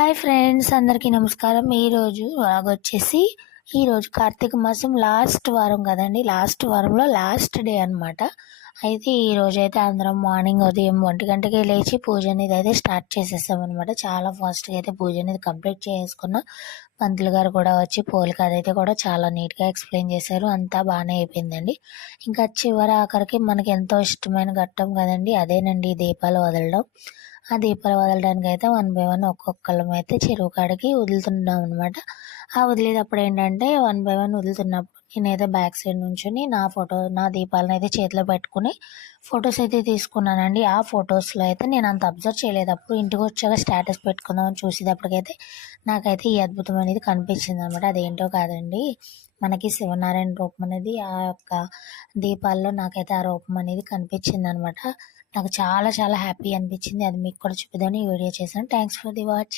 Hi friends, అందరికీ నమస్కారం. ఈరోజు వచ్చేసి ఈరోజు కార్తీక మాసం లాస్ట్ వారం కదండి. లాస్ట్ వారంలో లాస్ట్ డే అనమాట. అయితే ఈరోజు అయితే అందరం మార్నింగ్ ఉదయం 1 గంటకే లేచి పూజ అనేది అయితే స్టార్ట్ చేసేసాం అనమాట. చాలా ఫాస్ట్గా అయితే పూజ అనేది కంప్లీట్ చేసుకున్నాం. పంతులు గారు కూడా వచ్చి పోలిక అదైతే కూడా చాలా నీట్గా ఎక్స్ప్లెయిన్ చేశారు. అంతా బాగానే అయిపోయిందండి. ఇంకా చివరి ఆఖరికి మనకి ఎంతో ఇష్టమైన ఘట్టం కదండి, అదేనండి దీపాలు వదలడం. ఆ దీపాలు వదలడానికి అయితే 1 బై 1 ఒక్కొక్కళ్ళం అయితే చెరువు కాడికి వదులుతున్నాం అనమాట. ఆ వదిలేటప్పుడు ఏంటంటే 1 బై 1 వదులుతున్నప్పుడు నేనైతే బ్యాక్ సైడ్ నుంచుని నా దీపాలను అయితే చేతిలో పెట్టుకుని ఫొటోస్ అయితే తీసుకున్నానండి. ఆ ఫొటోస్లో అయితే నేను అంత అబ్జర్వ్ చేయలేదు. అప్పుడు ఇంటికి వచ్చాక స్టేటస్ పెట్టుకుందామని చూసేటప్పటికైతే నాకైతే ఈ అద్భుతం అనేది కనిపించింది అనమాట. అదేంటో కాదండి, మనకి శివనారాయణ రూపం అనేది ఆ యొక్క దీపాల్లో నాకైతే ఆ రూపం అనేది కనిపించింది అనమాట. నాకు చాలా చాలా హ్యాపీ అనిపించింది. అది మీకు కూడా చూపిద్దామని ఈ వీడియో చేశాను. Thanks for the watch.